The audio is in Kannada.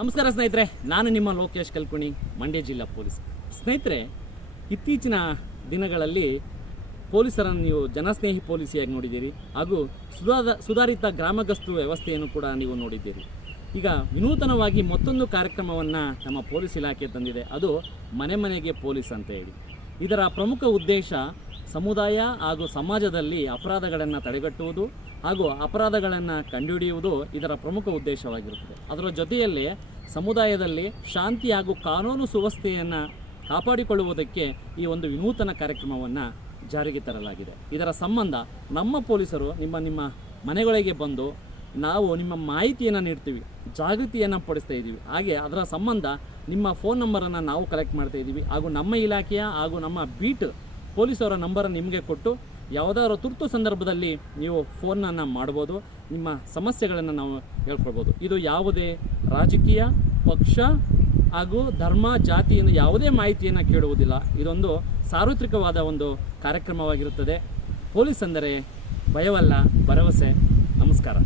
ನಮಸ್ಕಾರ ಸ್ನೇಹಿತರೆ, ನಾನು ನಿಮ್ಮ ಲೋಕೇಶ್ ಕಲ್ಕುಣಿ, ಮಂಡ್ಯ ಜಿಲ್ಲಾ ಪೊಲೀಸ್. ಸ್ನೇಹಿತರೆ, ಇತ್ತೀಚಿನ ದಿನಗಳಲ್ಲಿ ಪೊಲೀಸರನ್ನು ನೀವು ಜನಸ್ನೇಹಿ ಪೊಲೀಸಿಯಾಗಿ ನೋಡಿದ್ದೀರಿ ಹಾಗೂ ಸುಧಾದ ಸುಧಾರಿತ ಗ್ರಾಮಗಸ್ತು ವ್ಯವಸ್ಥೆಯನ್ನು ಕೂಡ ನೀವು ನೋಡಿದ್ದೀರಿ. ಈಗ ವಿನೂತನವಾಗಿ ಮತ್ತೊಂದು ಕಾರ್ಯಕ್ರಮವನ್ನು ನಮ್ಮ ಪೊಲೀಸ್ ಇಲಾಖೆ ತಂದಿದೆ. ಅದು ಮನೆ ಮನೆಗೆ ಪೊಲೀಸ್ ಅಂತ ಹೇಳಿ. ಇದರ ಪ್ರಮುಖ ಉದ್ದೇಶ ಸಮುದಾಯ ಹಾಗೂ ಸಮಾಜದಲ್ಲಿ ಅಪರಾಧಗಳನ್ನು ತಡೆಗಟ್ಟುವುದು ಹಾಗೂ ಅಪರಾಧಗಳನ್ನು ಕಂಡುಹಿಡಿಯುವುದು ಇದರ ಪ್ರಮುಖ ಉದ್ದೇಶವಾಗಿರುತ್ತದೆ. ಅದರ ಜೊತೆಯಲ್ಲಿ ಸಮುದಾಯದಲ್ಲಿ ಶಾಂತಿ ಹಾಗೂ ಕಾನೂನು ಸುವ್ಯವಸ್ಥೆಯನ್ನು ಕಾಪಾಡಿಕೊಳ್ಳುವುದಕ್ಕೆ ಈ ಒಂದು ವಿನೂತನ ಕಾರ್ಯಕ್ರಮವನ್ನು ಜಾರಿಗೆ ತರಲಾಗಿದೆ. ಇದರ ಸಂಬಂಧ ನಮ್ಮ ಪೊಲೀಸರು ನಿಮ್ಮ ನಿಮ್ಮ ಮನೆಗಳಿಗೆ ಬಂದು ನಾವು ನಿಮ್ಮ ಮಾಹಿತಿಯನ್ನು ನೀಡ್ತೀವಿ, ಜಾಗೃತಿಯನ್ನು ಪಡಿಸ್ತಾ ಇದ್ದೀವಿ ಹಾಗೆ ಅದರ ಸಂಬಂಧ ನಿಮ್ಮ ಫೋನ್ ನಂಬರನ್ನು ನಾವು ಕಲೆಕ್ಟ್ ಮಾಡ್ತಾ ಇದ್ದೀವಿ ಹಾಗೂ ನಮ್ಮ ಇಲಾಖೆಯ ಹಾಗೂ ನಮ್ಮ ಬೀಟ್ ಪೊಲೀಸವರ ನಂಬರನ್ನು ನಿಮಗೆ ಕೊಟ್ಟು ಯಾವುದಾದ್ರು ತುರ್ತು ಸಂದರ್ಭದಲ್ಲಿ ನೀವು ಫೋನನ್ನು ಮಾಡ್ಬೋದು, ನಿಮ್ಮ ಸಮಸ್ಯೆಗಳನ್ನು ನಾವು ಹೇಳ್ಕೊಳ್ಬೋದು. ಇದು ಯಾವುದೇ ರಾಜಕೀಯ ಪಕ್ಷ ಹಾಗೂ ಧರ್ಮ ಜಾತಿಯನ್ನು ಯಾವುದೇ ಮಾಹಿತಿಯನ್ನು ಕೇಳುವುದಿಲ್ಲ. ಇದೊಂದು ಸಾರ್ವತ್ರಿಕವಾದ ಒಂದು ಕಾರ್ಯಕ್ರಮವಾಗಿರುತ್ತದೆ. ಪೊಲೀಸ್ ಅಂದರೆ ಭಯವಲ್ಲ, ಭರವಸೆ. ನಮಸ್ಕಾರ.